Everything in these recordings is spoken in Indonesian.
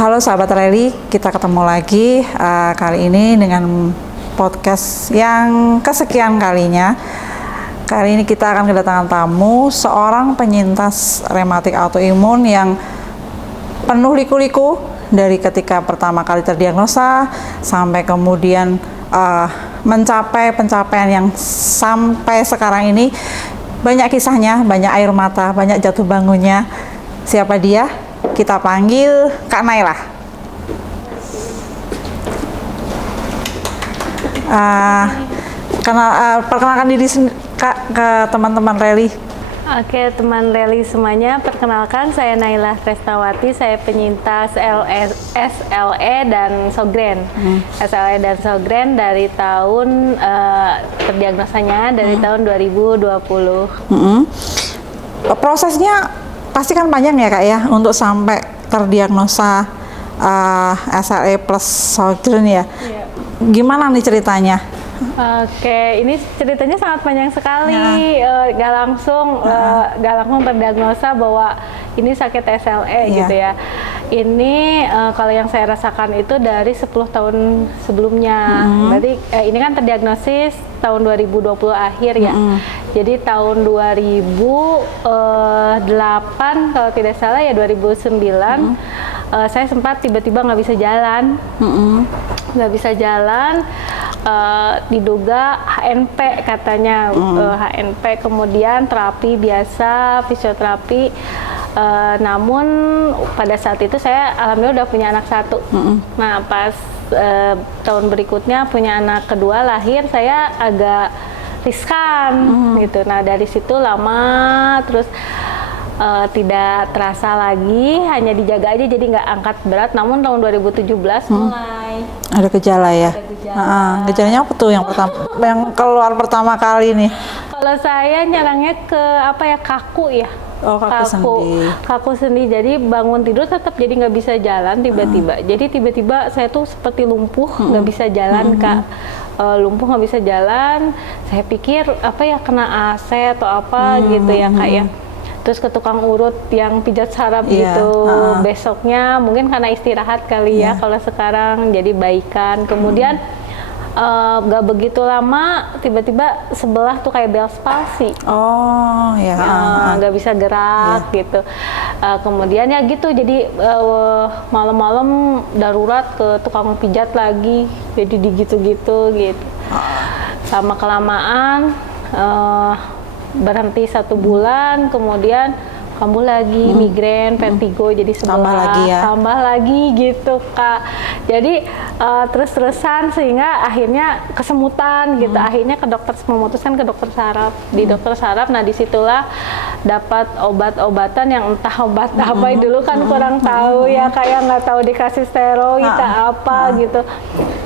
Halo sahabat Rally, kita ketemu lagi kali ini dengan podcast yang kesekian kalinya. Kali ini kita akan kedatangan tamu, seorang penyintas rematik autoimun yang penuh liku-liku dari ketika pertama kali terdiagnosa sampai kemudian mencapai pencapaian yang sampai sekarang ini. Banyak kisahnya, banyak air mata, banyak jatuh bangunnya. Siapa dia? Kita panggil Kak Naila. Perkenalkan diri Kak ke teman-teman Rally. Oke, teman Rally semuanya, perkenalkan saya Naila Tresnawati, saya penyintas SLE dan Sjogren. SLE dan Sjogren dari tahun terdiagnosanya dari tahun 2020. Prosesnya pasti kan panjang ya Kak ya untuk sampai terdiagnosa SLE plus Sjogren ya. Iya. Gimana nih ceritanya? Oke, ini ceritanya sangat panjang sekali. Gak langsung terdiagnosa bahwa ini sakit SLE gitu ya. Ini kalau yang saya rasakan itu dari 10 tahun sebelumnya. Berarti ini kan terdiagnosis tahun 2020 akhir ya. Jadi tahun 2008 kalau tidak salah ya 2009 saya sempat tiba-tiba nggak bisa jalan. Nggak bisa jalan, diduga HNP katanya. HNP, kemudian terapi biasa, fisioterapi. Namun pada saat itu saya alhamdulillah udah punya anak satu. Nah pas tahun berikutnya punya anak kedua lahir, saya agak riskan gitu. Nah dari situ lama terus tidak terasa lagi, hanya dijaga aja jadi nggak angkat berat. Namun tahun 2017 mulai ada gejala ya. Gejalanya apa tuh yang pertama, yang keluar pertama kali nih? Kalau saya nyerangnya ke kaku ya. Kaku sendi. Jadi bangun tidur tetap jadi nggak bisa jalan tiba-tiba. Jadi tiba-tiba saya tuh seperti lumpuh, nggak bisa jalan Kak. Lumpuh nggak bisa jalan. Saya pikir kena AC atau apa gitu ya Kak ya. Terus ke tukang urut yang pijat saraf gitu. Besoknya mungkin karena istirahat kali ya. Kalau sekarang jadi baikan. Kemudian gak begitu lama tiba-tiba sebelah tuh kayak Bell's palsy. Gak bisa gerak gitu. Kemudian ya gitu, jadi malam-malam darurat ke tukang pijat lagi, jadi digitu-gitu gitu. Sama kelamaan berhenti 1 bulan, kemudian kambuh lagi, migrain, vertigo, jadi sebelah tambah lagi gitu Kak. Jadi terus-terusan sehingga akhirnya kesemutan gitu. Akhirnya memutuskan ke dokter saraf. Di dokter saraf, nah disitulah dapat obat-obatan yang entah obat apa dulu kan kurang tahu ya, kayak nggak tahu dikasih steroid apa gitu.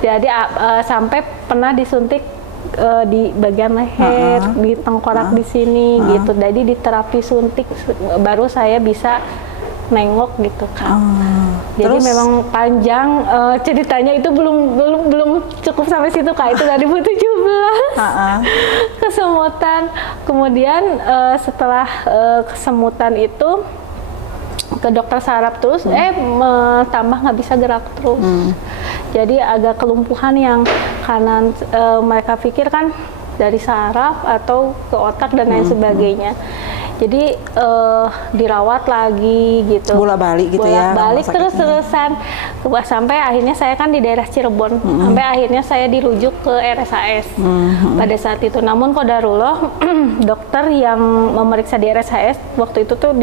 Jadi sampai pernah disuntik di bagian leher, di tengkorak di sini gitu. Jadi di terapi suntik baru saya bisa nengok gitu Kak. Jadi memang panjang ceritanya, itu belum cukup sampai situ Kak. Itu dari 2017 kesemutan. Kemudian setelah kesemutan itu ke dokter saraf terus, tambah nggak bisa gerak terus. Jadi agak kelumpuhan yang kanan, mereka pikir kan dari saraf atau ke otak dan lain sebagainya. Jadi dirawat lagi gitu. Bolak-balik gitu ya. Bolak-balik terus-terusan. Sampai akhirnya saya kan di daerah Cirebon. Sampai akhirnya saya dirujuk ke RSAS pada saat itu. Namun qadarullah dokter yang memeriksa di RSAS waktu itu tuh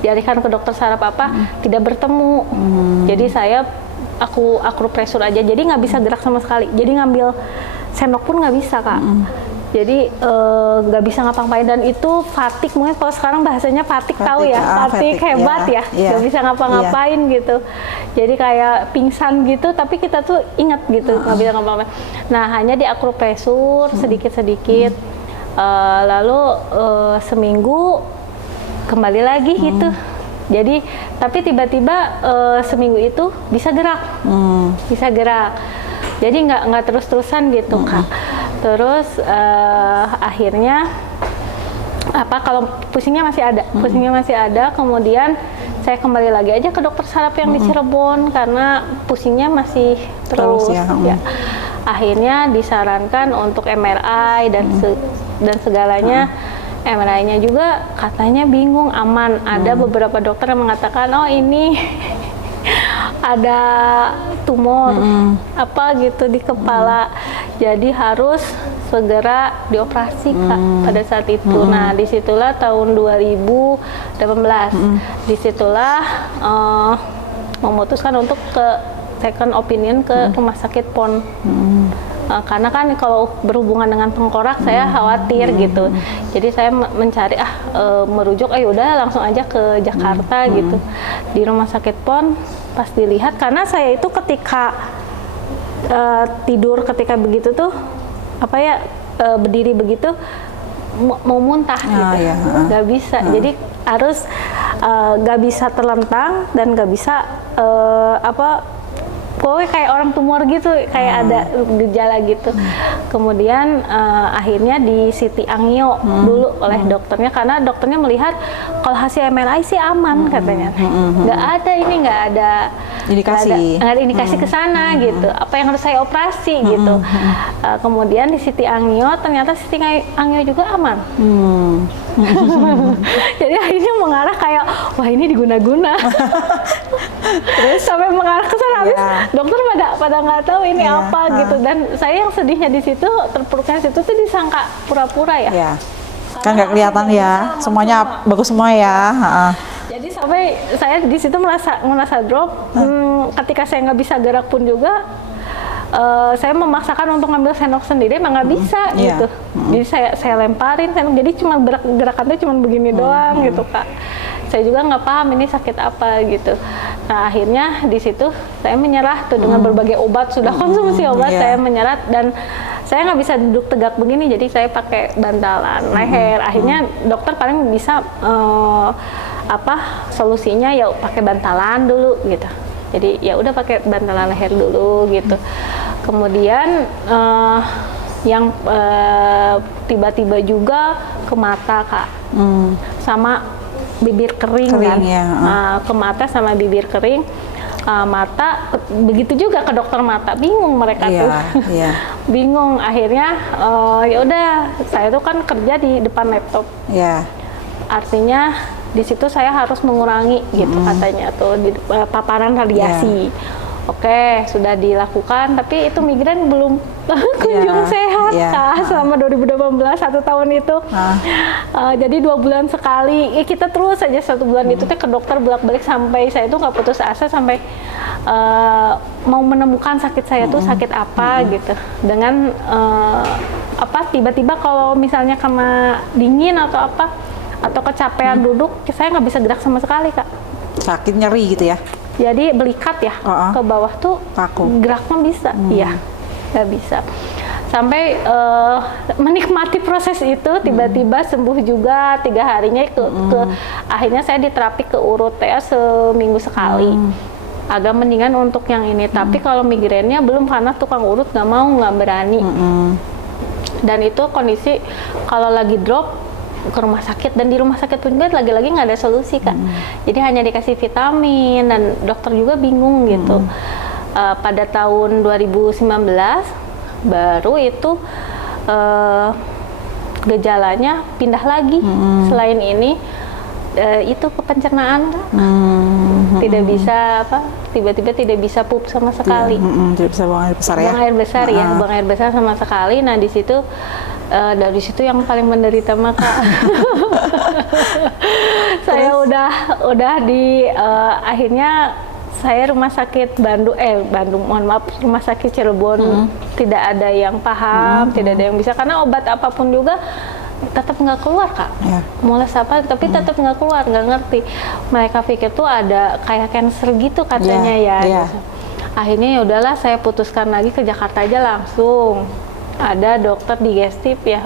dialihkan ke dokter saraf tidak bertemu. Jadi aku akupresur aja. Jadi nggak bisa gerak sama sekali. Jadi ngambil sendok pun nggak bisa Kak. Jadi nggak bisa ngapa-ngapain, dan itu fatigue, mungkin kalau sekarang bahasanya fatigue tahu ya, fatigue hebat ya, nggak bisa ngapa-ngapain gitu. Jadi kayak pingsan gitu, tapi kita tuh ingat gitu nggak bisa ngapa-ngapain. Nah hanya di akupresur sedikit-sedikit, lalu seminggu kembali lagi gitu. Jadi tapi tiba-tiba seminggu itu bisa gerak, bisa gerak. Jadi nggak terus-terusan gitu Kak. Terus akhirnya kalau pusingnya masih ada, kemudian saya kembali lagi aja ke dokter saraf yang di Cirebon karena pusingnya masih terus ya. ya. Akhirnya disarankan untuk MRI dan segalanya. MRI-nya juga katanya bingung, aman. Ada beberapa dokter yang mengatakan, oh ini ada tumor apa gitu di kepala, jadi harus segera dioperasi Kak pada saat itu. Nah disitulah tahun 2018, disitulah memutuskan untuk ke second opinion ke rumah sakit PON. Karena kan kalau berhubungan dengan tengkorak saya khawatir gitu, jadi saya mencari merujuk udah langsung aja ke Jakarta gitu. Di rumah sakit PON pas dilihat, karena saya itu ketika tidur ketika begitu tuh berdiri begitu mau muntah gitu, nggak bisa. Jadi harus nggak bisa terlentang dan nggak bisa pokoknya kayak orang tumor gitu, kayak ada gejala gitu. Kemudian akhirnya di CT angio dulu oleh dokternya, karena dokternya melihat kalau hasil MRI sih aman katanya. Nggak ada indikasi ke sana gitu. Apa yang harus saya operasi gitu. Kemudian di CT angio ternyata CT angio juga aman. Jadi akhirnya mengarah kayak wah ini diguna-guna. Terus sampai mengarah ke sana, habis dokter pada nggak tahu ini apa gitu. Dan saya yang sedihnya di situ, terpuruknya situ tuh disangka pura-pura ya. Kan nggak kelihatan ya, semuanya bagus semua ya. Jadi sampai saya di situ merasa drop. Ketika saya nggak bisa gerak pun juga, saya memaksakan untuk ngambil sendok sendiri, emang nggak bisa gitu. Jadi saya lemparin sendok, jadi cuma gerakannya cuma begini doang gitu Kak. Saya juga nggak paham ini sakit apa gitu. Nah akhirnya di situ saya menyerah tuh dengan berbagai obat, sudah konsumsi obat, saya menyerah dan saya nggak bisa duduk tegak begini, jadi saya pakai bantalan leher. Akhirnya dokter paling bisa solusinya ya pakai bantalan dulu gitu. Jadi ya udah pakai bantalan leher dulu gitu. Kemudian yang tiba-tiba juga ke mata Kak, sama bibir kering kan, ke mata sama bibir kering. Mata begitu juga ke dokter mata, bingung mereka tuh. Bingung. Akhirnya ya udah, saya tuh kan kerja di depan laptop. Artinya di situ saya harus mengurangi gitu katanya tuh di paparan radiasi. Oke, sudah dilakukan, tapi itu migrain belum kunjung sehat Kak, selama 2018 1 tahun itu. Jadi 2 bulan sekali, kita terus aja 1 bulan itu ke dokter bolak-balik sampai saya itu nggak putus asa sampai mau menemukan sakit saya tuh sakit apa gitu. Dengan tiba-tiba kalau misalnya kena dingin atau apa atau kecapean duduk, saya nggak bisa gerak sama sekali Kak. Sakit nyeri gitu ya? Jadi belikat ya, ke bawah tuh kaku. Geraknya bisa, nggak bisa. Sampai menikmati proses itu, tiba-tiba sembuh juga 3 harinya akhirnya saya diterapi ke urut ya seminggu sekali. Agak mendingan untuk yang ini, tapi kalau migrainnya belum karena tukang urut nggak berani. Dan itu kondisi kalau lagi drop ke rumah sakit, dan di rumah sakit pun juga lagi-lagi nggak ada solusi Kak. Jadi hanya dikasih vitamin dan dokter juga bingung gitu. Pada tahun 2019 baru itu gejalanya pindah lagi. Selain ini itu ke pencernaan Kak. Tidak bisa tiba-tiba tidak bisa pup sama sekali. Tidak bisa buang air besar ya. Buang air besar buang air besar sama sekali. Nah di situ dari situ yang paling menderita maka saya udah di akhirnya saya rumah sakit Bandung mohon maaf, rumah sakit Cirebon tidak ada yang paham, tidak ada yang bisa, karena obat apapun juga tetap nggak keluar Kak. Mules apa tapi tetap nggak keluar, nggak ngerti. Mereka pikir tuh ada kayak cancer gitu katanya gitu. Akhirnya ya udahlah, saya putuskan lagi ke Jakarta aja langsung. Ada dokter digestif ya,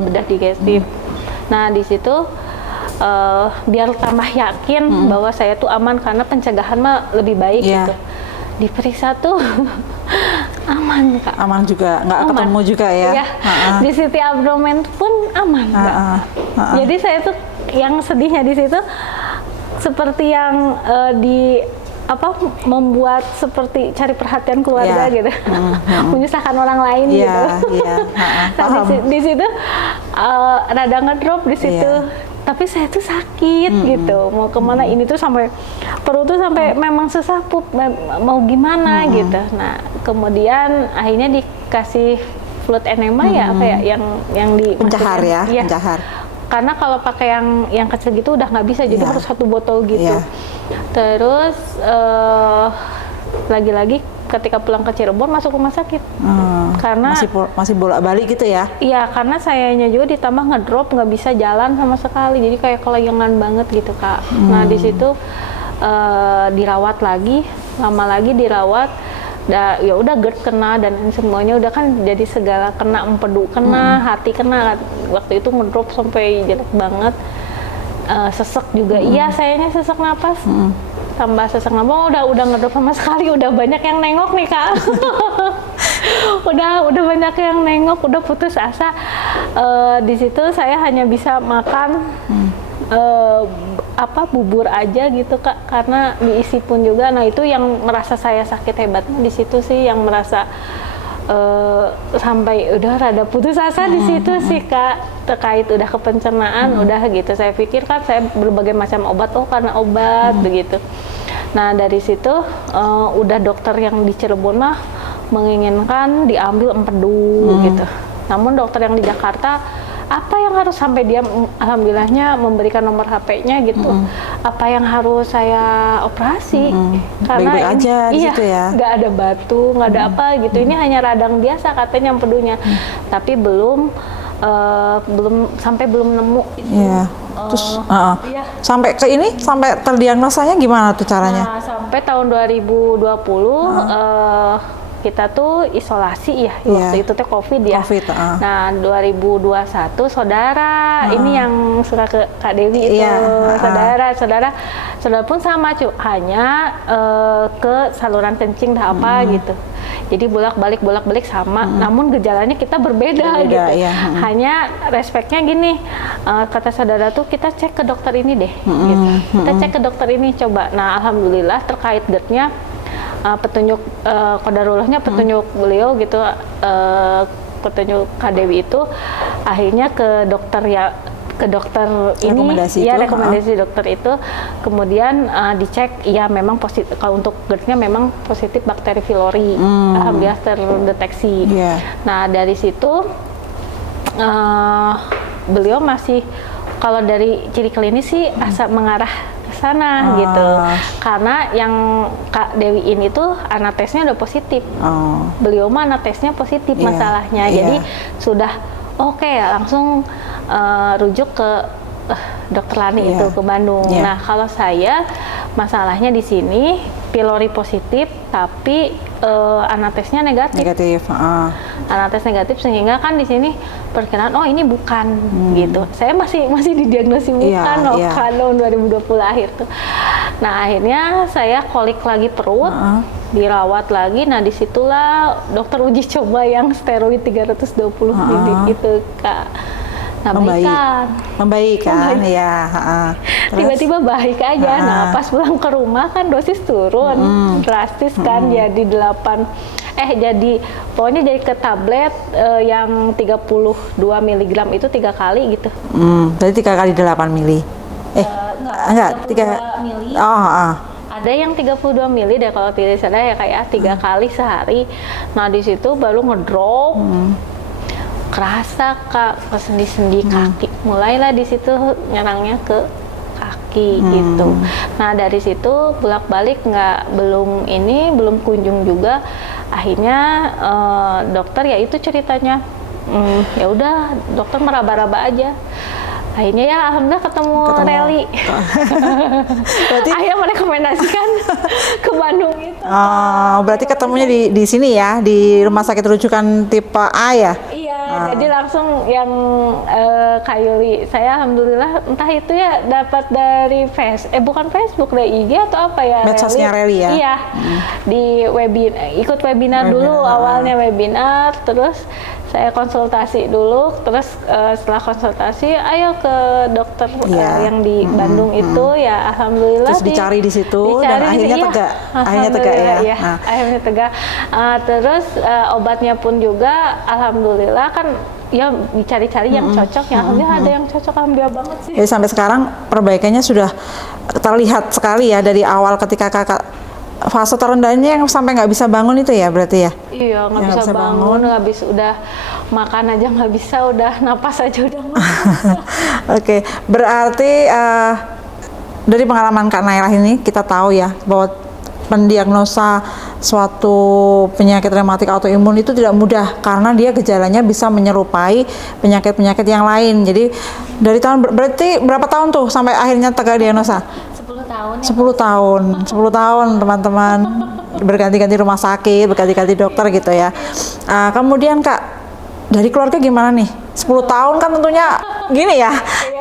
bedah digestif. Nah di situ biar tambah yakin bahwa saya tuh aman, karena pencegahan mah lebih baik gitu. Diperiksa tuh aman Kak. Aman juga, nggak ketemu juga ya. Di CT abdomen pun aman Kak. Jadi saya tuh yang sedihnya di situ seperti yang di apa membuat seperti cari perhatian keluarga gitu, menyusahkan orang lain gitu. Nah, di situ rada ngedrop di situ. Tapi saya tuh sakit gitu, mau kemana ini tuh sampai perut tuh sampai memang susah pup, mau gimana gitu. Nah kemudian akhirnya dikasih fluid enema ya apa ya yang di pencahar ya, pencahar. Karena kalau pakai yang kecil gitu udah nggak bisa, jadi harus 1 botol gitu. Terus lagi-lagi ketika pulang ke Cirebon masuk rumah sakit. Karena masih bolak-balik gitu ya? Iya, karena sayanya juga ditambah ngedrop, nggak bisa jalan sama sekali. Jadi kayak kelayangan banget gitu, Kak. Nah, di situ dirawat lagi, lama lagi dirawat. Ya udah GERD kena dan semuanya udah kan jadi segala kena, empedu kena, hati kena. Waktu itu ngedrop sampai jelek banget. Sesek juga. Iya, sayanya sesek napas. Tambah sesak nafas, udah ngedrop sama sekali, udah banyak yang nengok nih Kak. udah banyak yang nengok, udah putus asa. Di situ saya hanya bisa makan bubur aja gitu Kak, karena diisi pun juga. Nah itu yang merasa saya sakit hebatnya di situ sih, yang merasa sampai udah rada putus asa di situ sih Kak, terkait udah ke pencernaan, udah gitu. Saya pikir kan saya berbagai macam obat, karena obat begitu. Nah dari situ udah dokter yang di Cirebon mah menginginkan diambil empedu gitu. Namun dokter yang di Jakarta apa yang harus sampai dia alhamdulillahnya memberikan nomor HP-nya gitu, apa yang harus saya operasi karena baik-baik aja gitu ya, nggak ada batu, nggak ada apa gitu, ini hanya radang biasa katanya empedunya, tapi belum nemu terus sampai ke ini, sampai terdiagnosanya gimana tuh caranya? Nah, sampai tahun 2020 kita tuh isolasi ya, waktu itu teh COVID ya. Nah 2021 saudara ini yang suka ke Kak Dewi itu, saudara pun sama hanya ke saluran kencing apa gitu. Jadi bolak-balik sama, namun gejalanya kita berbeda gitu. Hanya respeknya gini, kata saudara tuh kita cek ke dokter ini deh, gitu. Kita cek ke dokter ini coba. Nah alhamdulillah terkait GERD-nya petunjuk qadarulahnya, petunjuk beliau gitu, petunjuk Kak Dewi itu akhirnya ke dokter rekomendasi dokter itu, kemudian dicek, ya memang positif, kalau untuk GERD-nya memang positif bakteri pylori, alhamdulillah terdeteksi. Nah dari situ beliau masih, kalau dari ciri klinis sih asa mengarah sana gitu, karena yang Kak Dewi ini tuh anatesnya udah positif, beliau mah anatesnya positif masalahnya, jadi sudah oke, langsung rujuk ke Dokter Lani itu ke Bandung. Nah kalau saya masalahnya di sini pylori positif tapi anatesnya negatif. Anates negatif, sehingga kan di sini perkiraan ini bukan gitu. Saya masih didiagnosis bukan kan tahun 2020 akhir tuh. Nah akhirnya saya kolik lagi perut, dirawat lagi. Nah disitulah dokter uji coba yang steroid 320 mili gitu Kak. Nah, membaik kan ya. Tiba-tiba baik aja. Nah pas pulang ke rumah kan dosis turun drastis kan, jadi pokoknya jadi ke tablet yang 32 mg itu 3 kali gitu. Berarti 3 kali 8 mili. Enggak 3 mili. Ada yang 32 mili deh kalau tidak salah ya, kayak 3 kali sehari. Nah di situ baru ngedrop. Kerasa Kak, ke sendi-sendi kaki, mulailah di situ nyerangnya ke kaki gitu. Nah dari situ bolak-balik belum kunjung juga. Akhirnya dokter ya itu ceritanya, ya udah dokter meraba-raba aja. Akhirnya ya alhamdulillah ketemu. Reli. Berarti akhirnya merekomendasikan ke Bandung itu. Berarti ketemunya di sini ya, di rumah sakit rujukan tipe A ya? Iya, jadi langsung yang Kak Yuli, saya alhamdulillah entah itu ya dapat dari bukan Facebook, dari IG atau apa ya? Medsosnya Reli ya? Iya, di ikut webinar dulu awalnya webinar, terus saya konsultasi dulu, terus setelah konsultasi ayo ke dokter yang di Bandung itu ya, alhamdulillah terus dicari di situ dan akhirnya tegak, ya. Akhirnya tegak. Terus obatnya pun juga alhamdulillah kan ya dicari-cari yang cocok, ya alhamdulillah ada yang cocok, alhamdulillah banget sih. Jadi sampai sekarang perbaikannya sudah terlihat sekali ya dari awal ketika kakak fase terendahnya yang sampai nggak bisa bangun itu ya berarti ya? Iya, nggak bisa bangun, nggak bisa, udah makan aja nggak bisa, udah napas aja udah nggak bisa. Oke, berarti dari pengalaman Kak Nailah ini kita tahu ya bahwa pendiagnosa suatu penyakit rematik autoimun itu tidak mudah karena dia gejalanya bisa menyerupai penyakit-penyakit yang lain. Jadi dari tahun berarti berapa tahun tuh sampai akhirnya tegak diagnosa? 10 tahun teman-teman, berganti-ganti rumah sakit, berganti-ganti dokter gitu ya. Kemudian Kak, dari keluarga gimana nih? 10 tahun kan tentunya gini ya,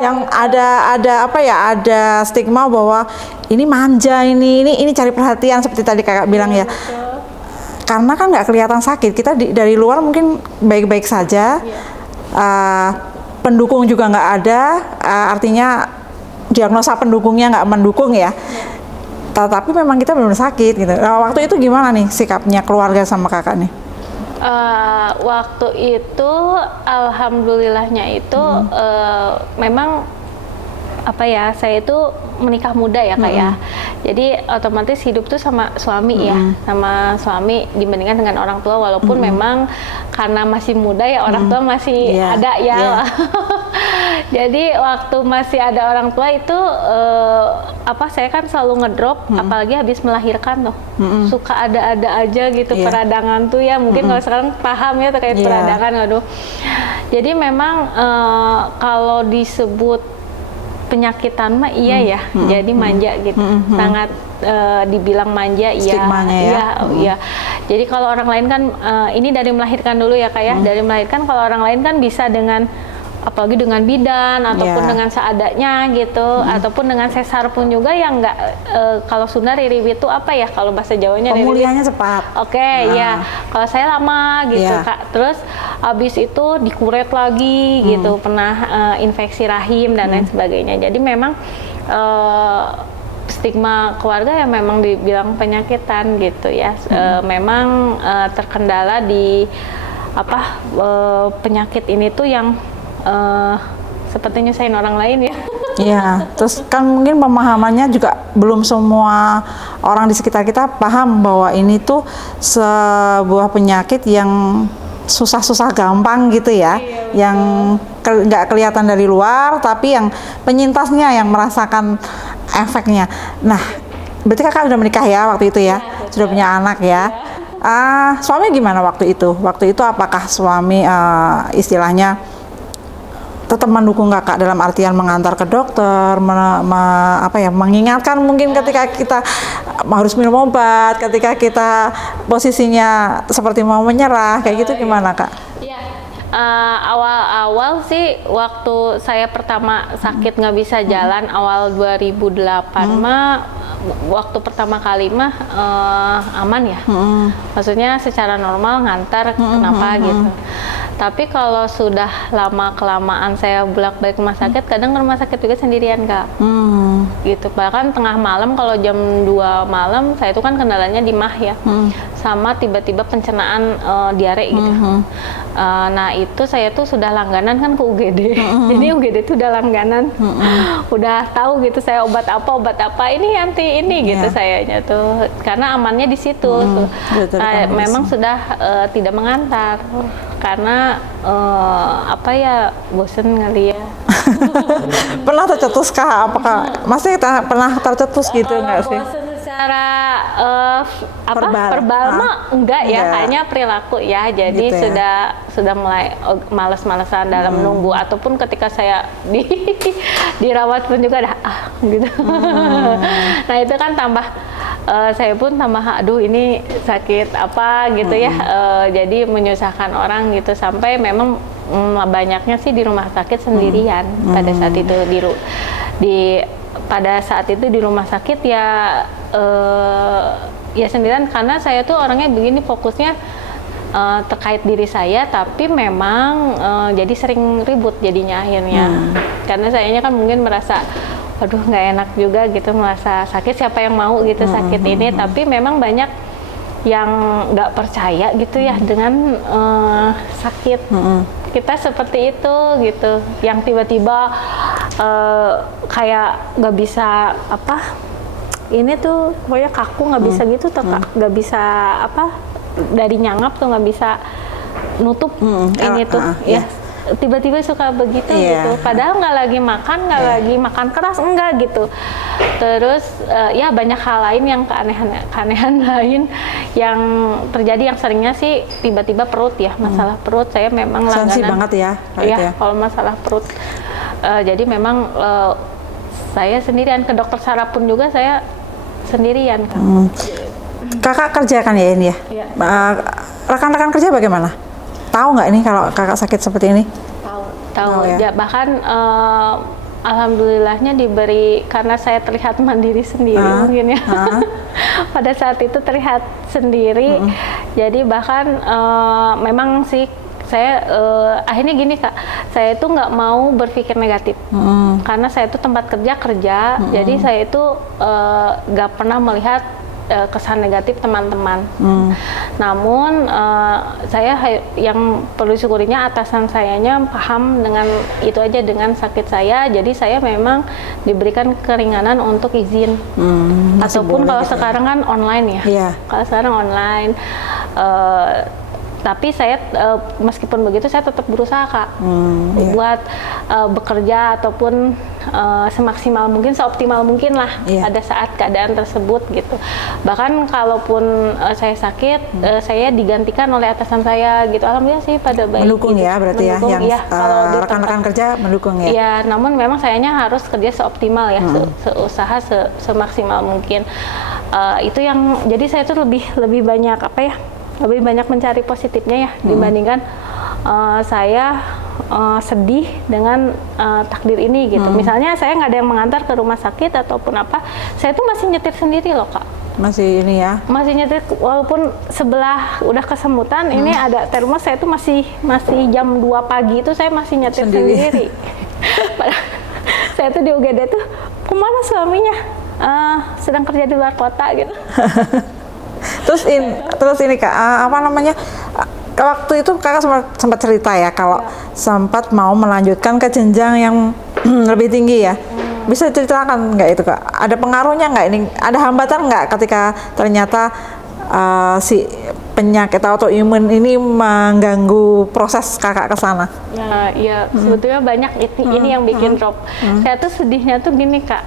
yang ada apa ya, ada stigma bahwa ini manja, ini cari perhatian seperti tadi kakak bilang ya. Karena kan nggak kelihatan sakit, kita dari luar mungkin baik-baik saja, pendukung juga nggak ada, artinya diagnosa pendukungnya nggak mendukung ya. Tapi memang kita benar-benar sakit gitu. Nah, waktu itu gimana nih sikapnya keluarga sama kakak nih? Waktu itu alhamdulillahnya itu memang apa ya, saya itu menikah muda ya Kak ya. Jadi otomatis hidup tuh sama suami ya, sama suami dibandingkan dengan orang tua, walaupun memang karena masih muda ya, orang tua masih ada ya. Jadi waktu masih ada orang tua itu saya kan selalu ngedrop, apalagi habis melahirkan tuh. Suka ada-ada aja gitu peradangan tuh ya, mungkin kalau sekarang paham ya terkait peradangan, aduh. Jadi memang kalau disebut penyakitan mah iya ya, jadi manja gitu, sangat dibilang manja, iya. Jadi kalau orang lain kan ini dari melahirkan dulu ya Kak ya, dari melahirkan, kalau orang lain kan bisa dengan apalagi dengan bidan ataupun dengan seadanya gitu, ataupun dengan sesar pun juga yang nggak kalau Sunda ririwit itu apa ya, kalau bahasa Jawanya pemulihannya cepat. Ya kalau saya lama gitu Kak, terus habis itu dikuret lagi gitu, pernah infeksi rahim dan lain sebagainya. Jadi memang stigma keluarga yang memang dibilang penyakitan gitu ya, memang terkendala di penyakit ini tuh yang seperti nyusahin orang lain ya. Iya, terus kan mungkin pemahamannya juga belum semua orang di sekitar kita paham bahwa ini tuh sebuah penyakit yang susah-susah gampang gitu ya, yang nggak kelihatan dari luar, tapi yang penyintasnya yang merasakan efeknya. Nah, berarti kakak udah menikah ya waktu itu ya, sudah punya anak ya. Suami gimana waktu itu? Waktu itu apakah suami istilahnya tetap mendukung kakak dalam artian mengantar ke dokter, mengingatkan mungkin ketika kita harus minum obat, ketika kita posisinya seperti mau menyerah, kayak gitu gimana Kak? Awal-awal sih waktu saya pertama sakit nggak bisa jalan awal 2008 mah, waktu pertama kali mah aman ya, maksudnya secara normal ngantar kenapa gitu. Tapi kalau sudah lama kelamaan saya bolak-balik rumah sakit, kadang rumah sakit juga sendirian Kak. Gitu, bahkan tengah malam kalau jam 2 malam saya itu kan kendalanya di mah ya, sama tiba-tiba pencernaan diare gitu. Nah itu saya tuh sudah langganan kan ke UGD, jadi UGD itu udah langganan, udah tahu gitu saya obat apa ini anti ini gitu sayanya tuh, karena amannya di situ. Memang sudah tidak mengantar karena bosen kali ya. Pernah tercetus kah? Apakah masih pernah tercetus gitu nggak sih? Bosen secara verbal mah enggak ya, hanya perilaku ya. Jadi gitu sudah mulai malas-malasan dalam menunggu, ataupun ketika saya dirawat pun juga gitu. Nah itu kan tambah saya pun tambah aduh ini sakit apa gitu ya, jadi menyusahkan orang gitu, sampai memang banyaknya sih di rumah sakit sendirian pada saat itu pada saat itu di rumah sakit ya sendirian, karena saya tuh orangnya begini fokusnya terkait diri saya, tapi memang jadi sering ribut jadinya akhirnya. Karena sayanya kan mungkin merasa, aduh nggak enak juga gitu, merasa sakit, siapa yang mau gitu sakit ini, tapi memang banyak yang nggak percaya gitu ya dengan sakit kita seperti itu gitu, yang tiba-tiba kayak nggak bisa apa, ini tuh pokoknya kaku nggak bisa gitu, nggak bisa apa, dari nyangap tuh nggak bisa nutup ini tuh ya. Tiba-tiba suka begitu gitu, padahal nggak lagi makan keras, enggak gitu. Terus ya banyak hal lain yang keanehan lain yang terjadi, yang seringnya sih tiba-tiba perut ya, masalah perut. Saya memang langganan. Sensi banget ya. Kalau masalah perut. Jadi memang saya sendirian, ke dokter saraf pun juga saya sendirian kan. Kakak kerja kan ya ini ya? Iya. Rekan-rekan kerja bagaimana? Tahu nggak ini kalau kakak sakit seperti ini? Tahu ya. Bahkan alhamdulillahnya diberi, karena saya terlihat mandiri sendiri mungkin ya. Pada saat itu terlihat sendiri, jadi bahkan memang sih saya akhirnya gini Kak, saya itu nggak mau berpikir negatif, karena saya itu tempat kerja, jadi saya itu nggak pernah melihat kesan negatif teman-teman. Namun saya yang perlu syukurinya, atasan sayanya paham dengan itu aja, dengan sakit saya, jadi saya memang diberikan keringanan untuk izin. Ataupun kalau sekarang kan online ya. Kalau sekarang online, tapi saya meskipun begitu saya tetap berusaha Kak, buat bekerja ataupun semaksimal mungkin, seoptimal mungkin lah pada saat keadaan tersebut gitu. Bahkan kalaupun saya sakit, saya digantikan oleh atasan saya gitu. Alhamdulillah sih pada baik. Mendukung gitu. Ya berarti mendukung, ya, yang rekan-rekan kerja mendukung ya. Ya, namun memang sayanya harus kerja seoptimal ya, seusaha semaksimal mungkin. Itu yang jadi saya tuh lebih banyak apa ya? Lebih banyak mencari positifnya ya, dibandingkan saya sedih dengan takdir ini gitu. Misalnya saya nggak ada yang mengantar ke rumah sakit ataupun apa, saya tuh masih nyetir sendiri loh Kak. Masih ini ya? Masih nyetir, walaupun sebelah udah kesemutan, ini ada termos, saya tuh masih jam 2 pagi itu saya masih nyetir sendiri. Saya tuh di UGD tuh, kemana suaminya? Sedang kerja di luar kota gitu. Terus ini Kak, apa namanya, waktu itu kakak sempat cerita ya kalau sempat mau melanjutkan ke jenjang yang lebih tinggi ya. Bisa ceritakan nggak itu Kak? Ada pengaruhnya nggak ini? Ada hambatan nggak ketika ternyata si penyakit autoimun ini mengganggu proses kakak ke sana? Ya, sebetulnya banyak ini yang bikin drop. Saya tuh sedihnya tuh gini Kak,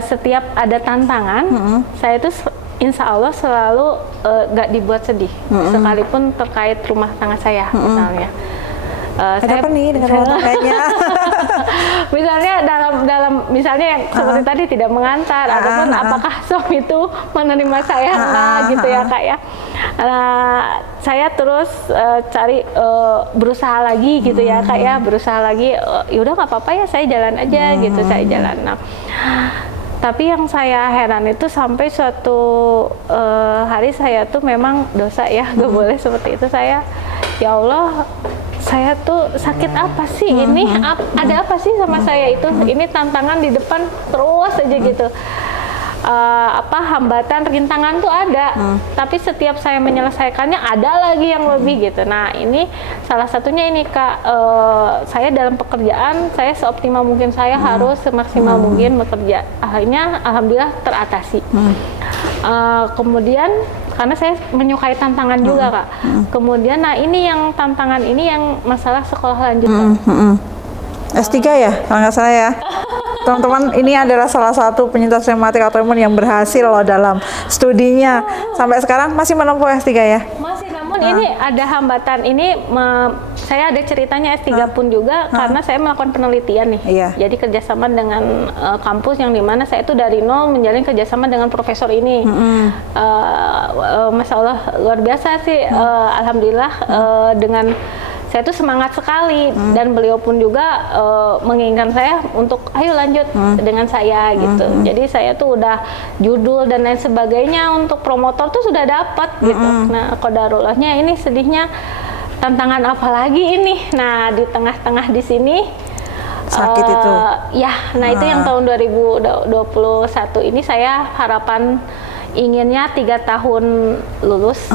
setiap ada tantangan, saya tuh insya Allah selalu gak dibuat sedih, sekalipun terkait rumah tangga saya misalnya. Ada apa nih dengan rumah tangganya? Misalnya dalam misalnya yang seperti tadi tidak mengantar, ataupun apakah suami itu menerima saya enggak gitu ya Kak ya. Saya terus cari berusaha lagi gitu ya Kak ya, berusaha lagi, yaudah nggak apa-apa ya, saya jalan aja gitu, saya jalan. Nah, tapi yang saya heran itu sampai suatu hari saya tuh memang dosa ya, gak boleh seperti itu. Saya, ya Allah, saya tuh sakit apa sih ini? Ada apa sih sama saya itu? Ini tantangan di depan terus aja gitu. Hambatan, rintangan tuh ada, tapi setiap saya menyelesaikannya ada lagi yang lebih gitu. Nah ini salah satunya ini Kak, saya dalam pekerjaan saya seoptimal mungkin, saya harus semaksimal mungkin bekerja. Akhirnya alhamdulillah teratasi. Kemudian karena saya menyukai tantangan juga Kak. Kemudian nah ini yang tantangan ini yang masalah sekolah lanjutan. S3 ya, kalau nggak salah ya. Teman-teman, ini adalah salah satu penyintas rematik autoimun yang berhasil loh dalam studinya. Sampai sekarang masih menempuh S3 ya? Masih, namun ini ada hambatan. Ini saya ada ceritanya S3 pun juga, karena saya melakukan penelitian nih. Jadi kerjasama dengan kampus yang dimana saya itu dari nol menjalin kerjasama dengan profesor ini. Masya Allah, luar biasa sih. Alhamdulillah dengan saya tuh semangat sekali dan beliau pun juga menginginkan saya untuk ayo lanjut dengan saya gitu. Jadi saya tuh udah judul dan lain sebagainya untuk promotor tuh sudah dapat gitu. Nah, qadarulahnya ini sedihnya tantangan apa lagi ini. Nah, di tengah-tengah di sini sakit itu. Ya, nah itu yang tahun 2021 ini saya harapan inginnya 3 tahun lulus.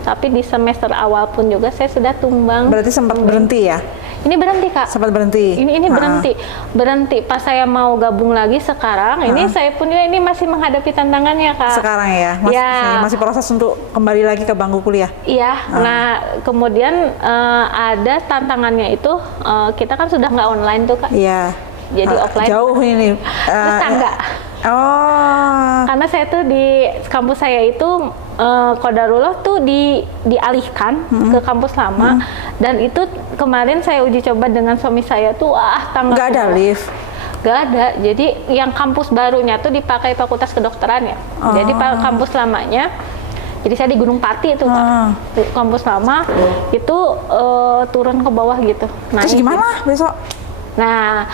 Tapi di semester awal pun juga saya sudah tumbang. Berarti sempat berhenti ya? Ini berhenti, Kak. Sempat berhenti. Ini berhenti. Pas saya mau gabung lagi sekarang, ini saya pun juga ini masih menghadapi tantangannya, Kak. Sekarang ya, masih proses untuk kembali lagi ke bangku kuliah. Iya. Nah, kemudian ada tantangannya itu kita kan sudah nggak online tuh, Kak. Iya. Jadi offline. Jauh ini. Tetangga. Oh. Karena saya tuh di kampus saya itu qadarullah tuh dialihkan ke kampus lama dan itu kemarin saya uji coba dengan suami saya tuh tangga nggak ada lift. Nggak ada, jadi yang kampus barunya tuh dipakai Fakultas Kedokteran ya. Jadi kampus lamanya, jadi saya di Gunung Pati itu kampus lama itu turun ke bawah gitu. Terus gimana besok? Nah,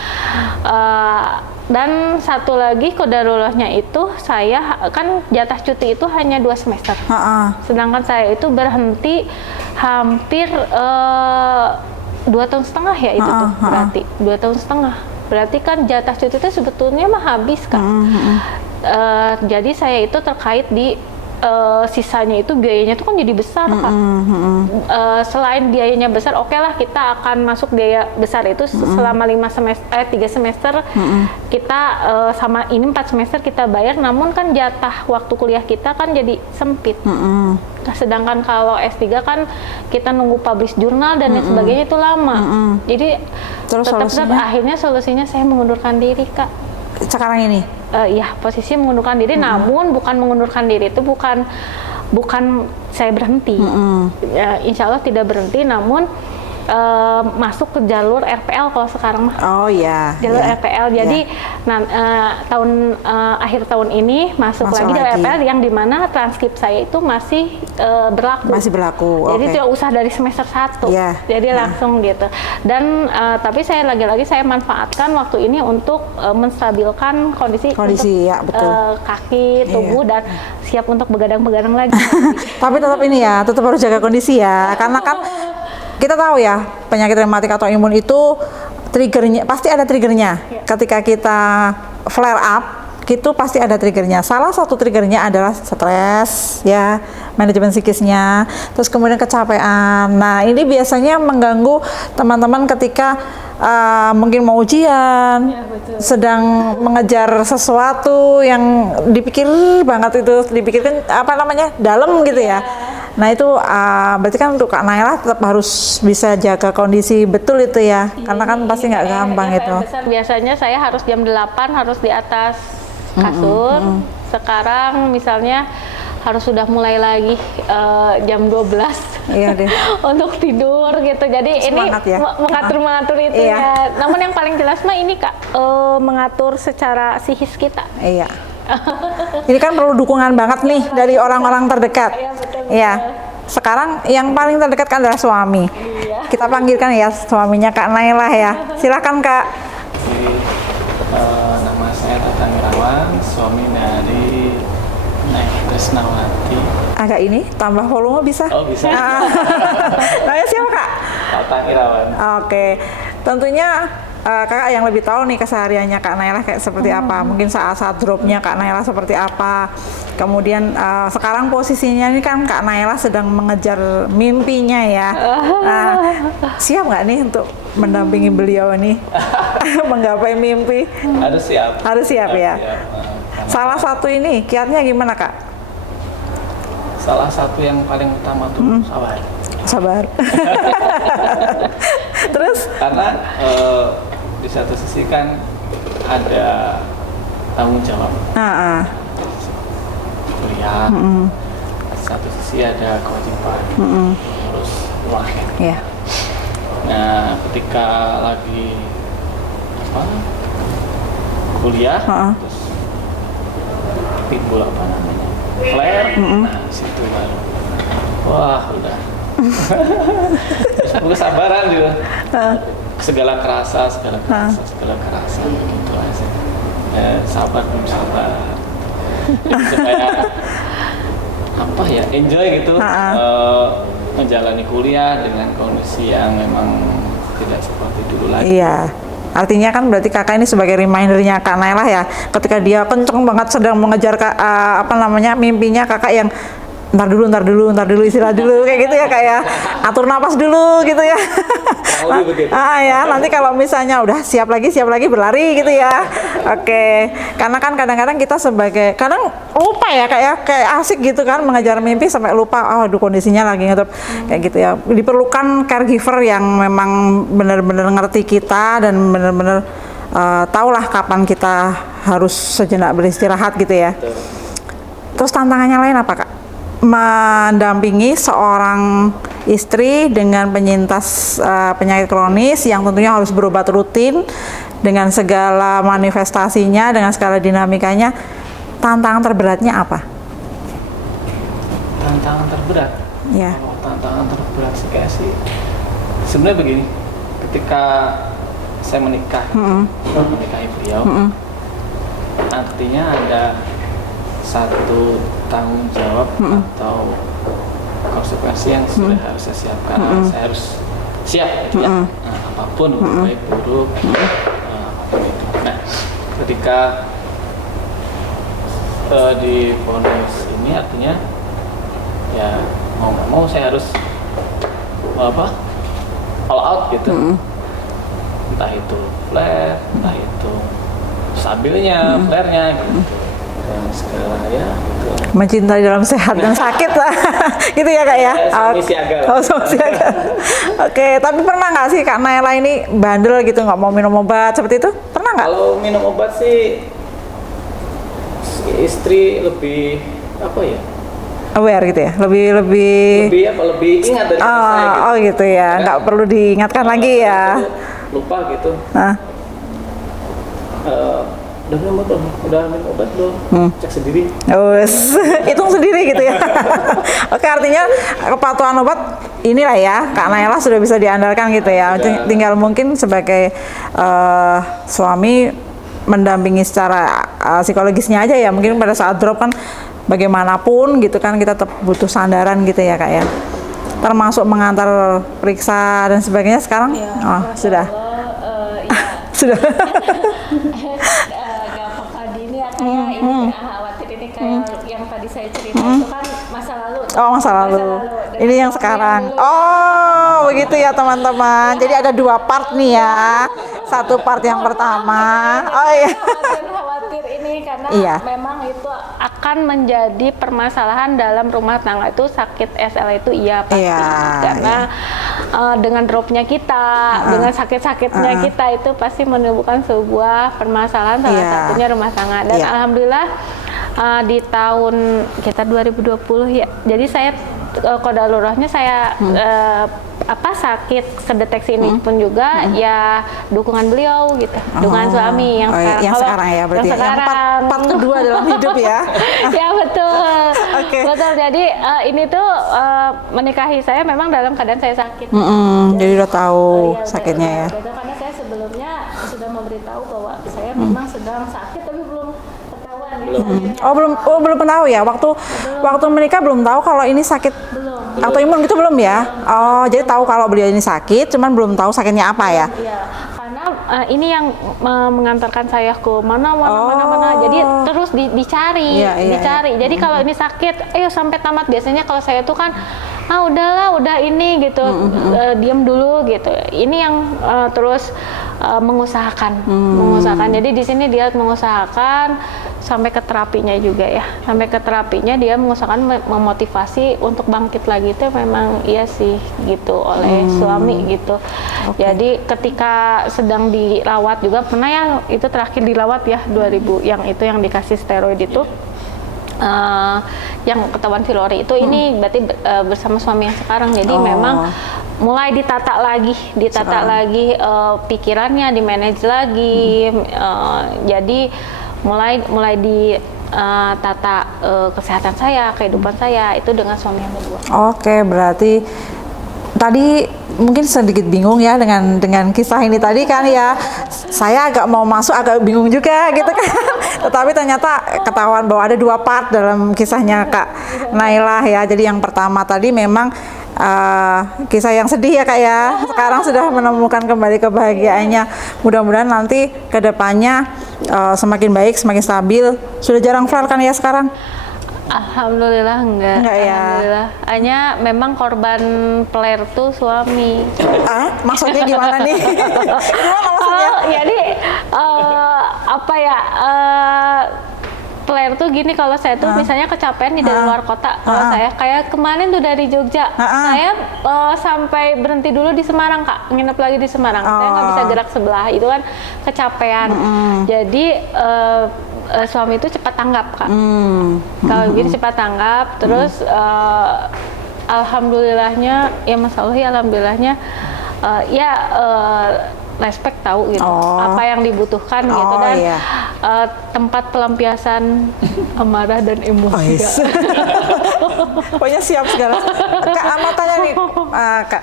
dan satu lagi qadarulahnya itu saya kan jatah cuti itu hanya 2 semester. Sedangkan saya itu berhenti hampir 2,5 tahun ya itu tuh berarti 2,5 tahun. Berarti kan jatah cuti itu sebetulnya mah habis kan. Jadi saya itu terkait di sisanya itu biayanya itu kan jadi besar, Kak. Selain biayanya besar, oke lah kita akan masuk biaya besar itu selama 3 semester kita sama ini 4 semester kita bayar, namun kan jatah waktu kuliah kita kan jadi sempit. Sedangkan kalau S3 kan kita nunggu publish jurnal dan lain sebagainya itu lama. Jadi tetap akhirnya solusinya saya mengundurkan diri, Kak. Sekarang ini? Ya, posisi mengundurkan diri, namun bukan mengundurkan diri itu bukan saya berhenti. Insya Allah tidak berhenti, namun masuk ke jalur RPL kalau sekarang mah. Oh iya. Jalur RPL. Jadi akhir tahun ini masuk lagi jalur RPL yang dimana transkrip saya itu masih berlaku. Masih berlaku. Jadi tidak usah dari semester 1. Jadi langsung gitu. Dan tapi saya lagi-lagi saya manfaatkan waktu ini untuk menstabilkan kondisi untuk, ya, betul. Kaki, tubuh dan siap untuk begadang-begadang lagi. Tapi tetap ini ya, tetap harus jaga kondisi ya. Karena kan kita tahu ya, penyakit rematik atau imun itu triggernya, pasti ada triggernya. Ketika kita flare up, itu pasti ada triggernya. Salah satu triggernya adalah stres, ya, manajemen psikisnya, terus kemudian kecapean. Nah, ini biasanya mengganggu teman-teman ketika mungkin mau ujian, sedang mengejar sesuatu yang dipikir banget itu, dipikirkan dalam gitu ya. Nah itu berarti kan untuk Kak Naila tetap harus bisa jaga kondisi betul itu ya, karena kan pasti nggak gampang itu. Biasanya saya harus jam 8 harus di atas kasur. Sekarang misalnya harus sudah mulai lagi jam 12 untuk tidur gitu. Jadi semangat ini mengatur itu ya. Namun yang paling jelas mah ini Kak, mengatur secara psikis kita. Iya. Ini kan perlu dukungan banget nih dari orang-orang terdekat. Iya. Sekarang yang paling terdekat kan adalah suami. Kita panggilkan ya suaminya Kak Naila ya. Silakan Kak. Nama saya Tatang Irawan, suami dari Tresnawati. Agak ini tambah volume bisa? Oh bisa. Namanya siapa Kak? Tatang Irawan. Oke. Tentunya Kakak yang lebih tahu nih kesehariannya Kak Naila kayak seperti apa, mungkin saat-saat dropnya Kak Naila seperti apa. Kemudian sekarang posisinya ini kan Kak Naila sedang mengejar mimpinya ya. Siap nggak nih untuk mendampingi beliau nih menggapai mimpi? Harus siap. Harus siap ya. Salah satu ini kiatnya gimana Kak? Salah satu yang paling utama tuh sabar. Terus? Karena di satu sisi kan ada tanggung jawab kuliah, di satu sisi ada kewajiban terus uangnya. Nah ketika lagi kuliah terus timbul flare, nah situ baru wah udah Kesabaran juga. Segala kerasa gitu aja. Sabar belum sabar. Supaya apa ya, enjoy gitu menjalani kuliah dengan kondisi yang memang tidak seperti dulu lagi. Iya. Artinya kan berarti kakak ini sebagai remindernya Kak Naila ya, ketika dia kenceng banget sedang mengejar mimpinya kakak yang ntar dulu istirahat dulu kayak gitu ya kak ya, atur napas dulu gitu ya. Ya nanti kalau misalnya udah siap lagi berlari gitu ya. Oke. Karena kan kadang-kadang kita kadang lupa ya kayak asik gitu kan mengejar mimpi sampai lupa aduh kondisinya lagi ngetop kayak gitu ya. Diperlukan caregiver yang memang benar-benar ngerti kita dan benar-benar tahulah kapan kita harus sejenak beristirahat gitu ya. Terus tantangannya lain apa kak? Mendampingi seorang istri dengan penyintas penyakit kronis yang tentunya harus berobat rutin dengan segala manifestasinya, dengan segala dinamikanya. Tantangan terberatnya apa? Tantangan terberat? Ya. Kalau tantangan terberat sih sebenarnya begini, ketika saya menikahi beliau, artinya ada satu tanggung jawab atau konsekuensi yang sudah harus saya siapkan. Saya harus siap gitu ya, apapun baik buruk apapun itu. Nah, ketika di vonis ini artinya ya mau nggak mau saya harus all out gitu. Entah itu flare, entah itu stabilnya, flare-nya gitu. Dan segala ya gitu. Mencintai dalam sehat dan sakit lah. Gitu ya kak ya. Suami siaga. Suami siaga. Oke, tapi pernah nggak sih Kak Naila ini bandel gitu nggak mau minum obat seperti itu? Pernah nggak? Kalau minum obat sih istri lebih apa ya? Aware gitu ya, lebih ingat dari saya gitu. Oh gitu ya, nggak perlu diingatkan lagi ya. Lupa gitu. Udah minum obat belum? Cek sendiri. Hitung sendiri gitu ya. Oke, artinya kepatuhan obat inilah ya, Kak Naila sudah bisa diandalkan gitu ya. Tinggal mungkin sebagai suami mendampingi secara psikologisnya aja ya. Mungkin pada saat drop kan bagaimanapun gitu kan kita tetap butuh sandaran gitu ya kak ya. Termasuk mengantar periksa dan sebagainya sekarang. Sudah. Sudah. Ini khawatir ini kayak yang tadi saya cerita itu kan masa lalu. Masa lalu. Ini yang sekarang. Begitu ya teman-teman. Jadi ada 2 part nih ya. Satu part yang pertama. Khawatir ini karena memang itu akan menjadi permasalahan dalam rumah tangga itu sakit SL itu pasti. Karena dengan dropnya kita, dengan sakit-sakitnya kita itu pasti menimbulkan sebuah permasalahan salah satunya rumah tangga. Dan alhamdulillah di tahun kita 2020 ya. Jadi saya kodarulahnya saya sakit kedeteksi ini pun juga ya dukungan beliau gitu, dukungan suami yang sekarang. Yang sekarang ya berarti yang part kedua dalam hidup ya. Ya betul. Betul. Jadi ini tuh menikahi saya memang dalam keadaan saya sakit. Jadi udah tahu sakitnya ya. Betul, karena saya sebelumnya sudah memberitahu bahwa saya memang sedang sakit tapi belum ketahuan. Belum tahu ya. Waktu menikah belum tahu kalau ini sakit autoimun gitu belum ya? Jadi tahu kalau beliau ini sakit, cuman belum tahu sakitnya apa ya? Iya, karena ini yang mengantarkan saya ke mana. Jadi terus dicari. Jadi kalau ini sakit, ayo sampai tamat. Biasanya kalau saya tuh kan udah ini gitu, diam dulu gitu. Ini yang terus mengusahakan. Jadi di sini dia mengusahakan sampai ke terapinya juga ya. Sampai ke terapinya dia mengusahakan memotivasi untuk bangkit lagi itu memang iya sih gitu oleh suami gitu. Jadi ketika sedang dirawat juga pernah ya, itu terakhir dirawat ya 2000 yang dikasih steroid itu. Yang ketahuan Vilori itu ini berarti bersama suami yang sekarang. Jadi memang mulai ditata lagi pikirannya, di manage lagi. Jadi mulai ditata kesehatan saya, kehidupan saya itu dengan suami yang kedua. Oke, berarti tadi mungkin sedikit bingung ya dengan kisah ini tadi kan ya. Saya agak mau masuk, agak bingung juga gitu kan. Tetapi ternyata ketahuan bahwa ada 2 part dalam kisahnya Kak Nailah ya. Jadi yang pertama tadi memang kisah yang sedih ya Kak ya. Sekarang sudah menemukan kembali kebahagiaannya. Mudah-mudahan nanti ke depannya semakin baik, semakin stabil. Sudah jarang flare kan ya sekarang? Alhamdulillah enggak ya. Alhamdulillah. Hanya memang korban flare tuh suami. Maksudnya gimana nih? Gimana maksudnya? Jadi apa ya? Flare tuh gini, kalau saya tuh misalnya kecapean di luar kota, kalau saya kayak kemarin tuh dari Jogja, saya sampai berhenti dulu di Semarang Kak, nginep lagi di Semarang, saya nggak bisa gerak sebelah, itu kan kecapean. Jadi suami itu cepat tanggap Kak. Kalau gini cepat tanggap, terus alhamdulillahnya, ya Mas Allah ya alhamdulillahnya, respect tahu gitu apa yang dibutuhkan gitu, dan tempat pelampiasan amarah dan emosi. Pokoknya siap segala. Kak, mau tanya nih, Kak,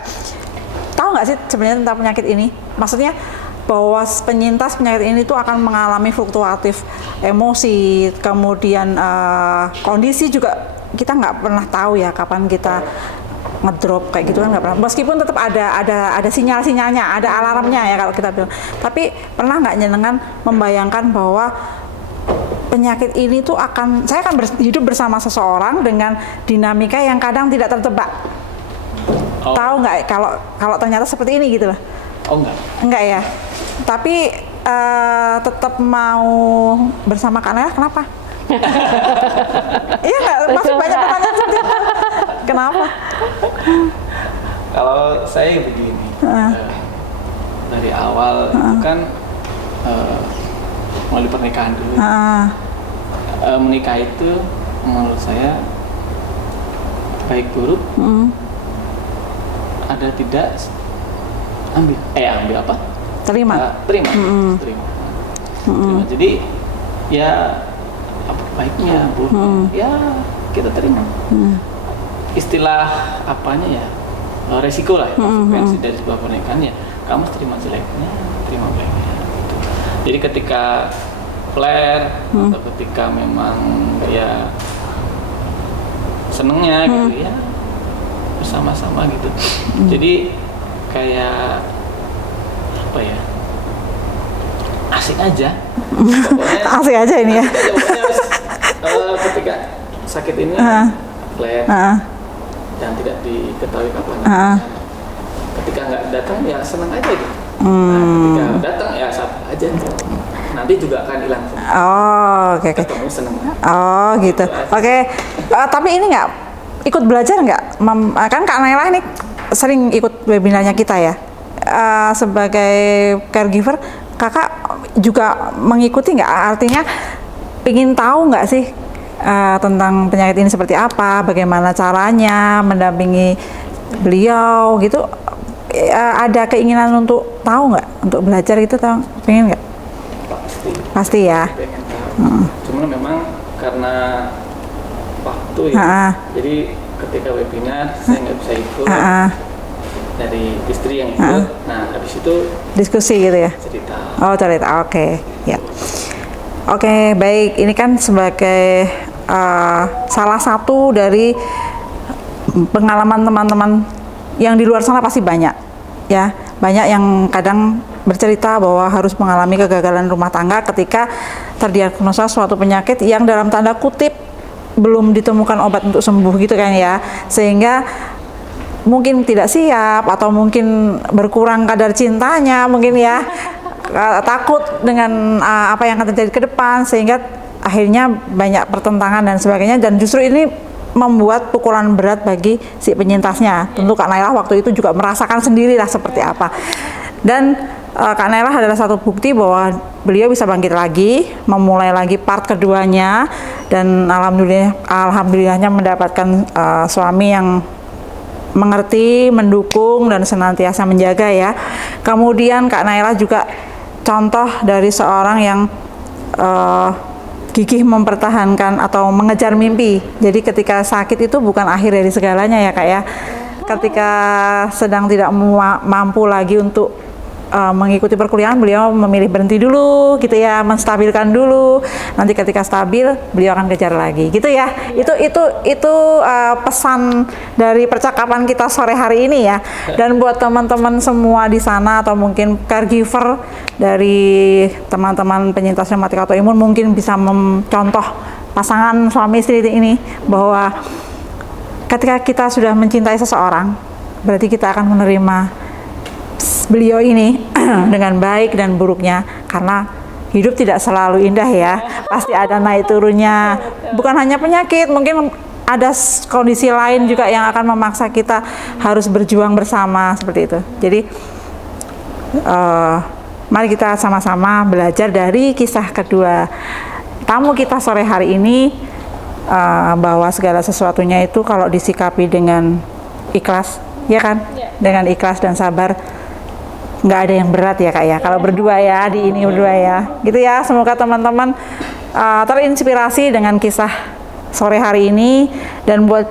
tahu nggak sih sebenarnya tentang penyakit ini? Maksudnya bahwa penyintas penyakit ini tuh akan mengalami fluktuatif emosi, kemudian kondisi juga kita nggak pernah tahu ya kapan kita ngedrop kayak gitu kan, nggak pernah. Meskipun tetap ada sinyal-sinyalnya, ada alarmnya ya kalau kita bilang. Tapi pernah nggak nyenengan membayangkan bahwa penyakit ini tuh saya akan hidup bersama seseorang dengan dinamika yang kadang tidak tertebak. Tahu nggak kalau ternyata seperti ini gitu loh? Enggak ya. Tapi tetap mau bersama Kak Nailah, kenapa? Iya nggak? Masih banyak pertanyaan seperti itu. Kenapa? Kalau saya begini, dari awal itu kan melalui pernikahan dulu. Menikah itu menurut saya baik buruk, ada tidak ambil apa? Terima. Terima. Jadi ya apa baiknya, buruk ya kita terima. Istilah apanya ya, resiko lah, konsekuensi dari sebuah pernikahan ya, kamu terima jeleknya, terima baiknya gitu. Jadi ketika flare atau ketika memang ya senengnya gitu ya bersama-sama gitu. Jadi kayak apa ya, asik aja. Pokoknya, asik aja ini ya. Ketika sakit ini flare dan tidak diketahui kapan. Ketika nggak datang ya senang aja gitu. Ketika datang ya sabar aja. Nanti juga akan hilang. Oke. Ketemu senang. Gitu. Oke. Tapi ini nggak ikut belajar nggak? Kan Kak Nailah ini sering ikut webinarnya kita ya. Sebagai caregiver, Kakak juga mengikuti nggak? Artinya ingin tahu nggak sih tentang penyakit ini seperti apa, bagaimana caranya mendampingi beliau gitu? Ada keinginan untuk tahu nggak, untuk belajar gitu, pengen nggak? Pasti ya. Cuman memang karena waktu ya, jadi ketika webinar saya nggak bisa ikut. Dari istri yang ikut, nah habis itu diskusi gitu ya? Cerita. Oke, ya. Oke, baik. Ini kan sebagai salah satu dari pengalaman teman-teman yang di luar sana pasti banyak, ya. Banyak yang kadang bercerita bahwa harus mengalami kegagalan rumah tangga ketika terdiagnosa suatu penyakit yang dalam tanda kutip belum ditemukan obat untuk sembuh gitu kan ya, sehingga mungkin tidak siap atau mungkin berkurang kadar cintanya mungkin ya, takut dengan apa yang akan terjadi ke depan, sehingga akhirnya banyak pertentangan dan sebagainya, dan justru ini membuat pukulan berat bagi si penyintasnya. Tentu Kak Nailah waktu itu juga merasakan sendirilah seperti apa, dan Kak Nailah adalah satu bukti bahwa beliau bisa bangkit lagi, memulai lagi part keduanya, dan alhamdulillahnya mendapatkan suami yang mengerti, mendukung, dan senantiasa menjaga ya. Kemudian Kak Nailah juga contoh dari seorang yang gigih mempertahankan atau mengejar mimpi. Jadi ketika sakit itu bukan akhir dari segalanya ya Kak ya. ketika sedang tidak mampu lagi untuk mengikuti perkuliahan, beliau memilih berhenti dulu gitu ya, menstabilkan dulu. Nanti ketika stabil, beliau akan kejar lagi gitu ya. Itu pesan dari percakapan kita sore hari ini ya. Dan buat teman-teman semua di sana atau mungkin caregiver dari teman-teman penyintas rematik autoimun mungkin bisa mencontoh pasangan suami istri ini bahwa ketika kita sudah mencintai seseorang, berarti kita akan menerima beliau ini dengan baik dan buruknya, karena hidup tidak selalu indah ya, pasti ada naik turunnya, bukan hanya penyakit, mungkin ada kondisi lain juga yang akan memaksa kita harus berjuang bersama seperti itu. Jadi mari kita sama-sama belajar dari kisah kedua tamu kita sore hari ini, bahwa segala sesuatunya itu kalau disikapi dengan ikhlas, ya kan, dengan ikhlas dan sabar, nggak ada yang berat ya Kak ya, kalau berdua ya, di ini berdua ya gitu ya. Semoga teman-teman terinspirasi dengan kisah sore hari ini, dan buat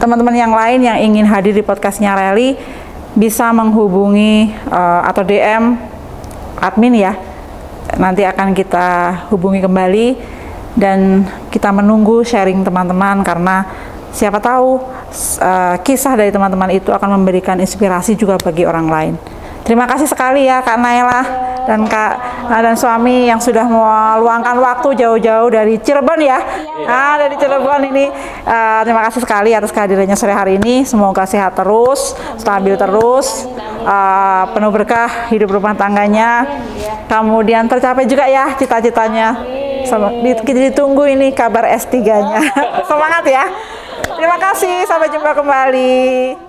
teman-teman yang lain yang ingin hadir di podcastnya Rally bisa menghubungi atau DM admin ya, nanti akan kita hubungi kembali dan kita menunggu sharing teman-teman, karena siapa tahu kisah dari teman-teman itu akan memberikan inspirasi juga bagi orang lain. Terima kasih sekali ya Kak Naila dan Kak dan suami yang sudah meluangkan waktu jauh-jauh dari Cirebon ya. Dari Cirebon ini. Terima kasih sekali atas kehadirannya sore hari ini. Semoga sehat terus, stabil terus, penuh berkah hidup rumah tangganya. Kemudian tercapai juga ya cita-citanya. Ditunggu ini kabar S3-nya. Semangat ya. Terima kasih, sampai jumpa kembali.